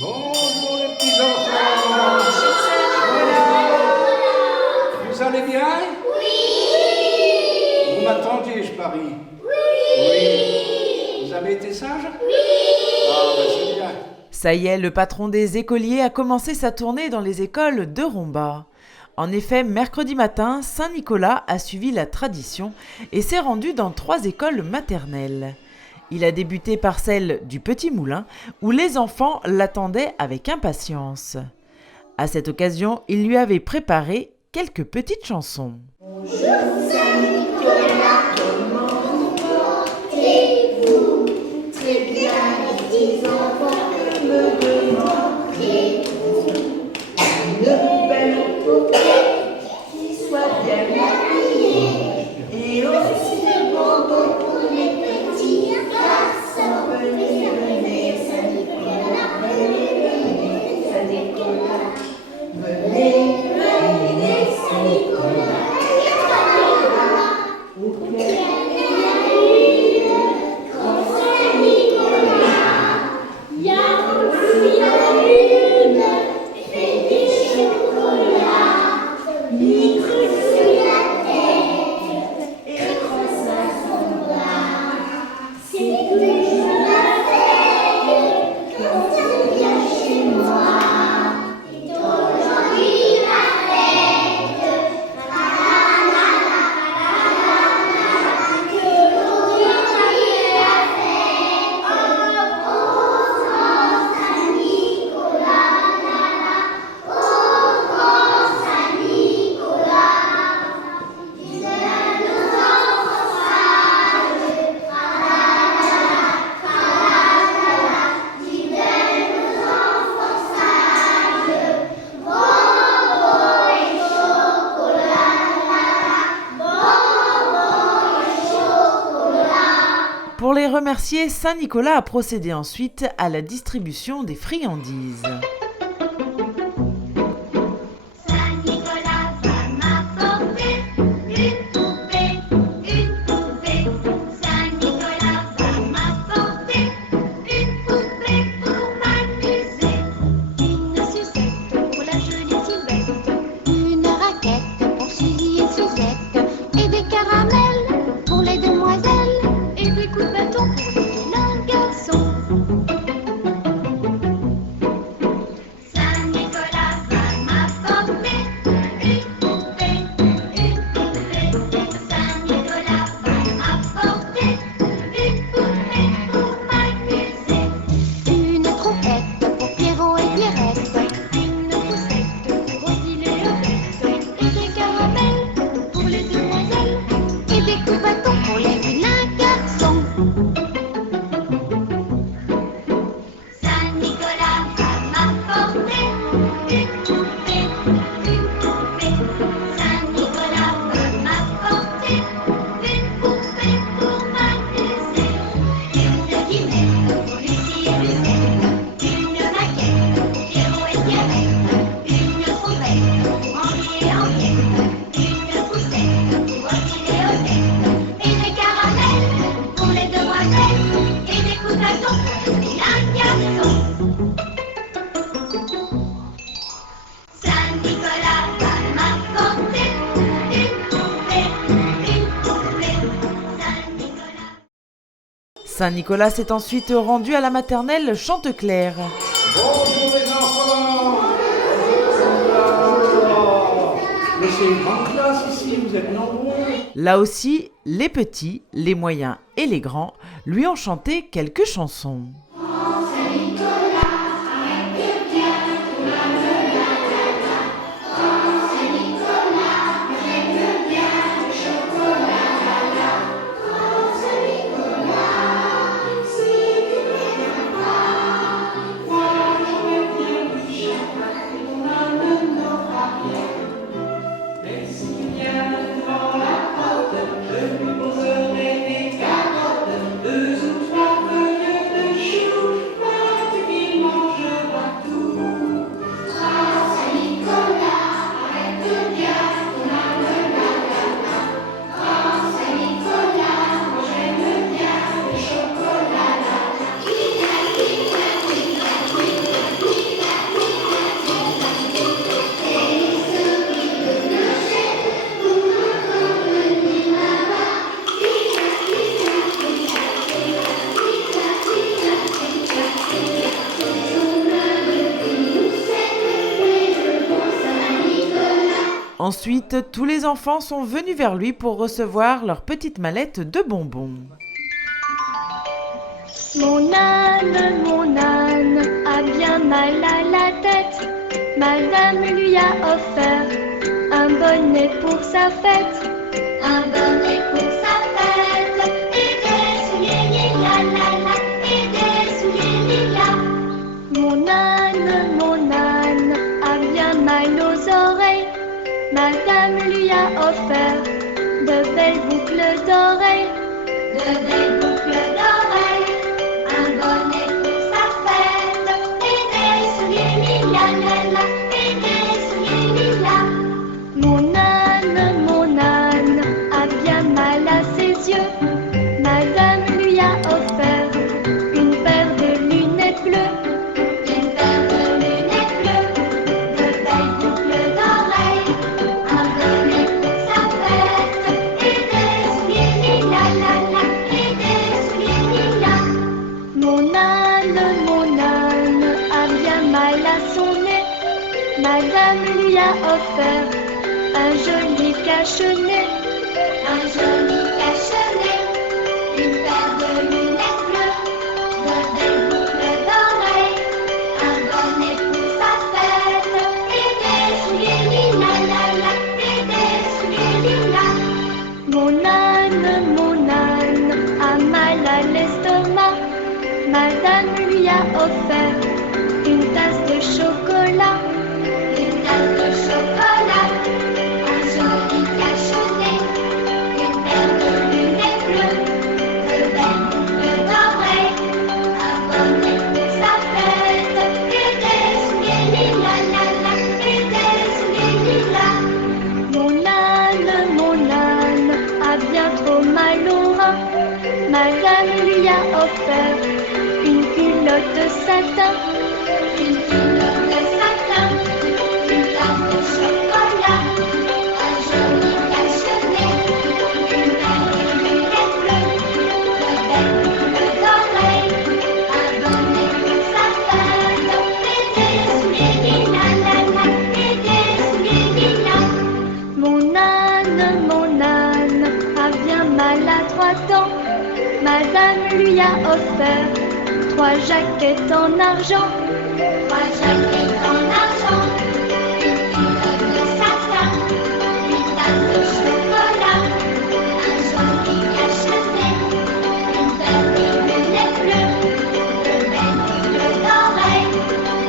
Bonjour les petits enfants. Vous allez bien? Oui. Vous m'attendiez, je parie. Oui. Vous avez été sage? Oui. Ah, ben c'est bien. Ça y est, le patron des écoliers a commencé sa tournée dans les écoles de Romba. En effet, mercredi matin, Saint-Nicolas a suivi la tradition et s'est rendu dans 3 écoles maternelles. Il a débuté par celle du Petit Moulin, où les enfants l'attendaient avec impatience. À cette occasion, il lui avait préparé quelques petites chansons. Bonjour Saint-Nicolas, comment vous portez-vous? Très bien, les petits enfants, que me demandez-vous? Une belle poupée qui soit bien habillée et aussi des bonbons pour les petits garçons. Venez, venez, Saint-Nicolas, venez, Saint-Nicolas, venez, venez, Saint-Nicolas. Pour les remercier, Saint-Nicolas a procédé ensuite à la distribution des friandises. Saint-Nicolas va m'apporter une poupée, une poupée. Saint-Nicolas va m'apporter une poupée pour m'amuser. Une sucette pour la jolie Sylvette, une raquette pour Suzy et Suzette, et des caramels pour les demoiselles, et des coups de bâton pour les vilains garçons. Saint-Nicolas va m'apporter une poupée, une poupée. Saint-Nicolas va m'apporter une poupée pour m'amuser. Une trompette pour Pierrot et Pierrette, une poussette pour Odile et Odette, et des caramels pour les demoiselles, et des coups de bâton pour les vilains garçons. Saint-Nicolas va m'apporter une poupée, une poupée. Saint-Nicolas va m'apporter une poupée pour m'amuser. Une guimette pour Lucie et Lucette, une maquette pour Pierrot et Pierrette, une trompette pour Henri et Henriette, une poussette pour Odile et Odette, et des caramels pour les demoiselles, et des coups de bâton pour les vilains garçons. Saint-Nicolas va m'apporter une poupée, une poupée. Saint-Nicolas. Saint-Nicolas s'est ensuite rendu à la maternelle Chanteclair. Bonjour les enfants. Mais c'est une grande classe ici, vous êtes nombreux. Là aussi, les petits, les moyens et les grands lui ont chanté quelques chansons. Deux ou trois feuilles de chou. Ensuite, tous les enfants sont venus vers lui pour recevoir leur petite mallette de bonbons. Mon âne a bien mal à la tête. Madame lui a offert un bonnet pour sa fête. Un bonnet pour sa fête et des souliers lilas, la la, et des souliers lilas. Mon âne a bien mal aux oreilles. Madame lui a offert de belles boucles d'oreilles. De belles boucles d'oreilles. Un bonnet pour sa fête et des souliers lilas, la la, et des souliers lilas. Mon âne a bien mal à ses yeux. Madame lui a offert une paire de lunettes bleues. Une paire de lunettes bleues, de belles boucles d'oreilles, un bonnet pour sa fête et des souliers lilas, la la, et des souliers lilas. Mon âne a bien mal à son nez. Madame lui a offert un joli cache-nez. Un joli cache-nez, une paire de lunettes bleues, de belles boucles d'oreilles, un bonnet pour sa fête et des souliers lilas, la la, et des souliers lilas. Mon âne a mal à l'estomac. Madame lui a offert une tasse de chocolat. Une tasse de chocolat, un joli cache-nez, une paire de lunettes bleues, de belles boucles d'oreilles, un bonnet pour sa fête et des souliers lilas, la la, et des souliers lilas. Mon âne a bien trop mal au rein. Madame lui a offert une culotte de satin. Une culotte de satin, une tasse de chocolat, un joli cache-nez, une paire de lunettes bleues, de belles boucles d'oreilles, un bonnet pour sa fête et des souliers lilas, la la, et des souliers lilas. Mon âne a bien mal à 3 dents. Madame lui a offert 3 jaquettes en argent. 3 jaquettes en argent, une culotte de satin, une tasse de chocolat, un joli cache-nez, une paire de lunettes bleues, de belles boucles d'oreilles,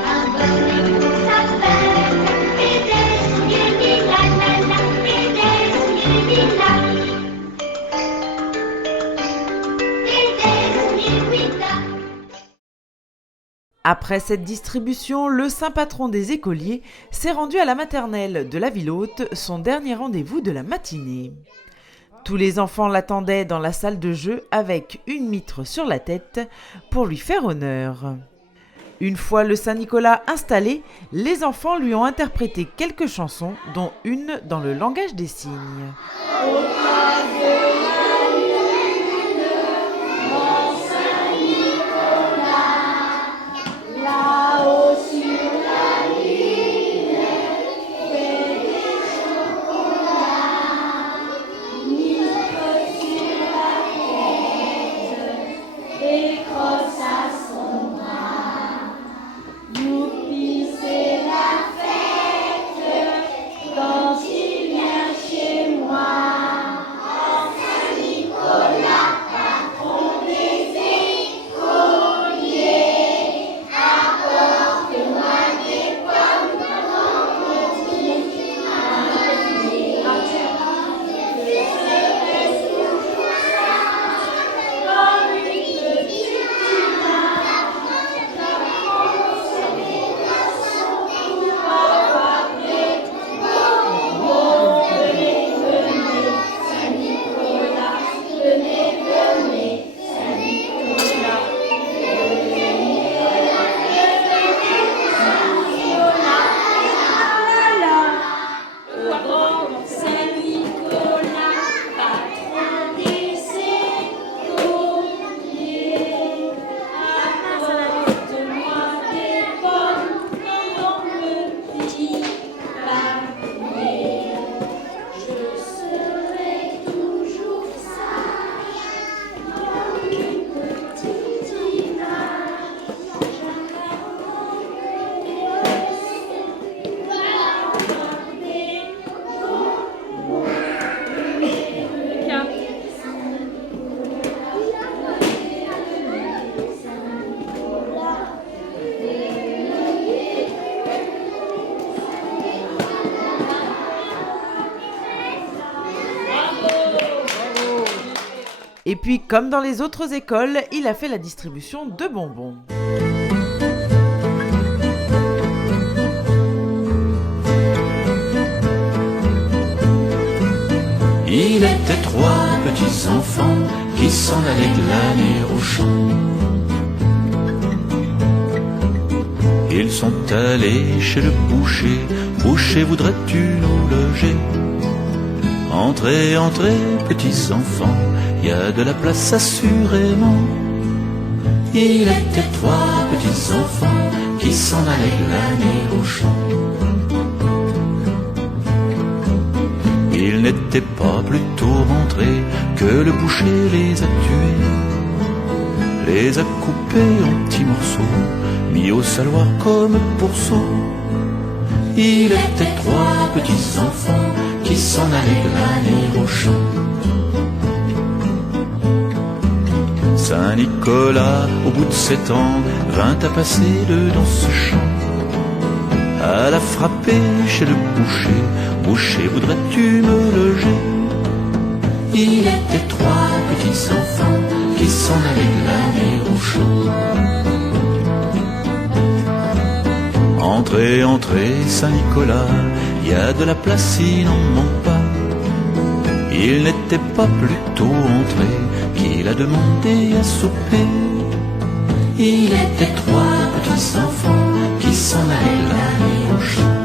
un bonnet pour sa fête et des souliers lilas, la la, et des souliers lilas. Et des souliers lilas. Après cette distribution, le saint patron des écoliers s'est rendu à la maternelle de la ville haute, son dernier rendez-vous de la matinée. Tous les enfants l'attendaient dans la salle de jeu avec une mitre sur la tête pour lui faire honneur. Une fois le Saint-Nicolas installé, les enfants lui ont interprété quelques chansons, dont une dans le langage des signes. Quand il vient chez moi, Et puis, comme dans les autres écoles, il a fait la distribution de bonbons. Il était trois petits enfants qui s'en allaient glaner au champ. Ils sont allés chez le boucher. Boucher, voudrais-tu nous loger? Entrez, entrez, petits enfants, il y a de la place assurément. Il était trois petits enfants qui s'en allaient glaner au champ. Ils n'étaient pas plutôt rentrés que le boucher les a tués, les a coupés en petits morceaux, mis au saloir comme pourceaux. Il était trois petits enfants qui s'en allaient glaner au champ. Saint-Nicolas, au bout de 7 ans, vint à passer dans ce champ. À la frapper chez le boucher. Boucher, voudrais-tu me loger? Il était trois petits enfants qui s'en allaient glaner au champ. Entrez, entrez, Saint-Nicolas, il y a de la place, il n'en manque pas. Il n'était pas plutôt entré qu'il a demandé à souper. Il était trois petits enfants qui s'en allaient glaner au champ.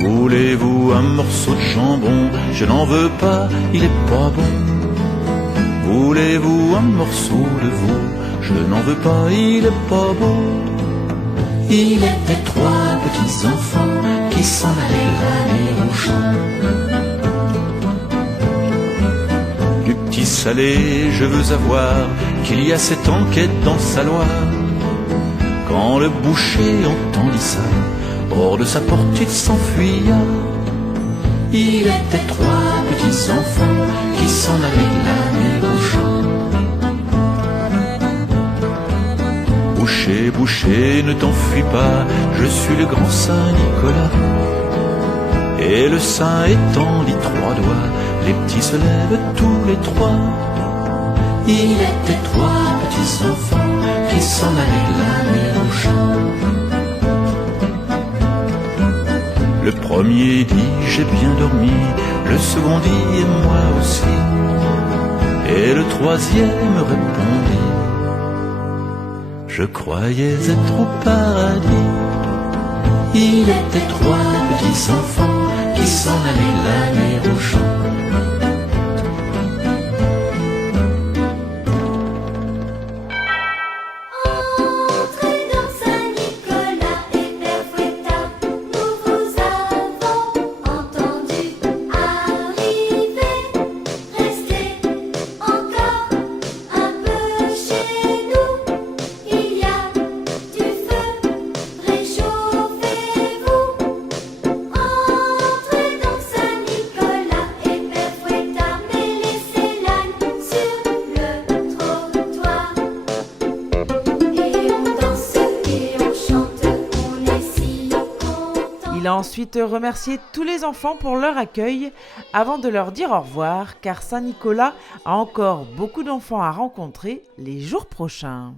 Voulez-vous un morceau de jambon? Je n'en veux pas, il est pas bon. Voulez-vous un morceau de veau? Je n'en veux pas, il est pas beau. Il était trois petits enfants qui s'en allaient glaner au champ. Du petit salé, je veux avoir qu'il y a 7 ans qu'est dans sa Loire. Quand le boucher entendit ça, hors de sa porte il s'enfuya. Il était trois petits enfants qui s'en allaient glaner au champ. Boucher, boucher, ne t'enfuis pas, je suis le grand Saint-Nicolas. Et le saint étendit 3 doigts, les petits se lèvent tous les 3. Il était trois petits enfants qui s'en allaient glaner au champ. Le premier dit j'ai bien dormi, le second dit et moi aussi, et le troisième répondit je croyais être au paradis. Il était trois petits enfants qui s'en allaient glaner au champ. Entrez dans Saint-Nicolas et Père Fouettard, nous vous avons entendu arriver. Restez encore un peu chez nous, il y a du feu, réchauffez-vous. Entrez dans Saint-Nicolas et Père Fouettard, mais laissez l'âne sur le trottoir. Et on danse et on chante, on est si content. Il a ensuite remercié tous les enfants pour leur accueil avant de leur dire au revoir, car Saint-Nicolas a encore beaucoup d'enfants à rencontrer les jours prochains.